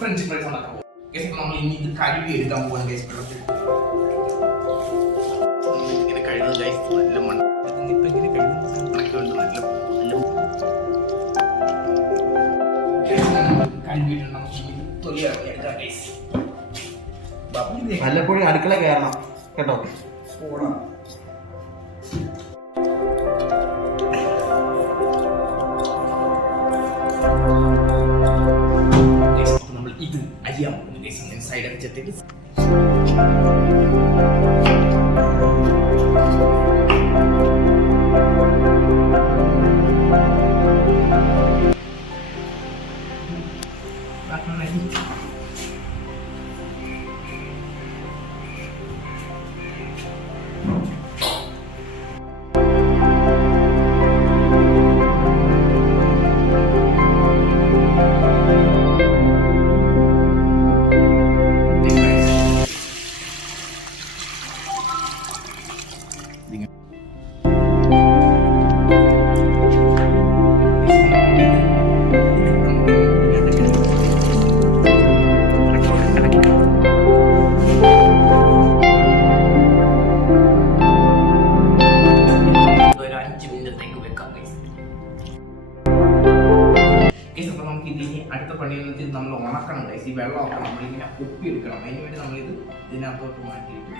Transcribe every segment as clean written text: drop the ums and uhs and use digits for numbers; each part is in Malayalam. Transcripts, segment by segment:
ഫ്രഞ്ച് ഫ്രൈസ് ഉണ്ടാക്കാൻ പോകും. നമ്മൾ ഇനി ഇത് കഴുകി എടുക്കാൻ പോകാൻ ഇങ്ങനെ കഴുകുന്ന നല്ല മണ്ണ് ഇങ്ങനെ കഴുകുന്നുണ്ട്. വല്ലപ്പോഴും അടുക്കള കയറണം കേട്ടോ. നമ്മൾ ഇത് അരിയാൻ സൈഡ് വെച്ചിട്ട് അടുത്ത പണി നമ്മൾ ഉണക്കണം ഗൈസ്. ഈ വെള്ളമൊക്കെ നമ്മളിങ്ങനെ ഒപ്പിയെടുക്കണം. അതിന് വേണ്ടി നമ്മളിത് ഇതിനകത്തോട്ട് മാറ്റിയിട്ട്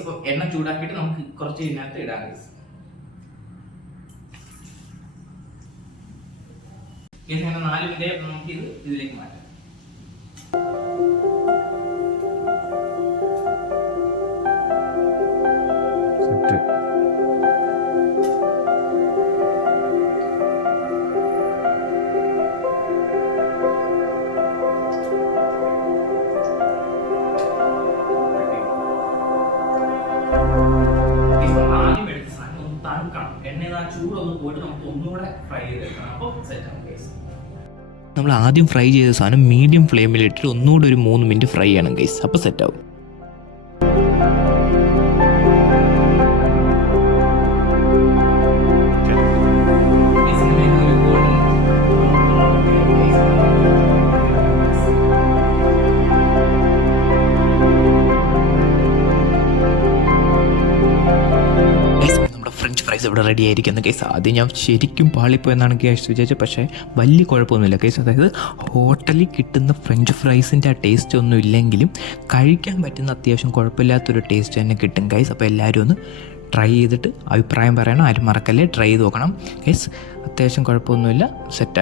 അപ്പോൾ എണ്ണ ചൂടാക്കിയിട്ട് നമുക്ക് കുറച്ച് ഇതിനകത്ത് ഇടാം. അങ്ങനെ 4 മിനിറ്റ് നമുക്ക് ഇതിലേക്ക് മാറ്റാം. നമ്മൾ ആദ്യം ഫ്രൈ ചെയ്ത സാധനം മീഡിയം ഫ്ലെയിമിലിട്ട് ഒന്നുകൂടി ഒരു 3 മിനിറ്റ് ഫ്രൈ ചെയ്യണം ഗൈസ്. അപ്പോൾ സെറ്റാവും. ഫ്രഞ്ച് ഫ്രൈസ് ഇവിടെ റെഡി ആയിരിക്കുന്ന കേസ്. ആദ്യം ഞാൻ ശരിക്കും പാളിപ്പോയെന്നാണ് കേസ് വിചാരിച്ചത്. പക്ഷേ വലിയ കുഴപ്പമൊന്നുമില്ല കേസ്. അതായത് ഹോട്ടലിൽ കിട്ടുന്ന ഫ്രഞ്ച് ഫ്രൈസിൻ്റെ ആ ടേസ്റ്റ് ഒന്നും ഇല്ലെങ്കിലും കഴിക്കാൻ പറ്റുന്ന അത്യാവശ്യം കുഴപ്പമില്ലാത്തൊരു ടേസ്റ്റ് തന്നെ കിട്ടും കേസ്. അപ്പോൾ എല്ലാവരും ഒന്ന് ട്രൈ ചെയ്തിട്ട് അഭിപ്രായം പറയണം. ആരും മറക്കല്ലേ, ട്രൈ ചെയ്ത് നോക്കണം കേസ്. അത്യാവശ്യം കുഴപ്പമൊന്നുമില്ല, സെറ്റാണ്.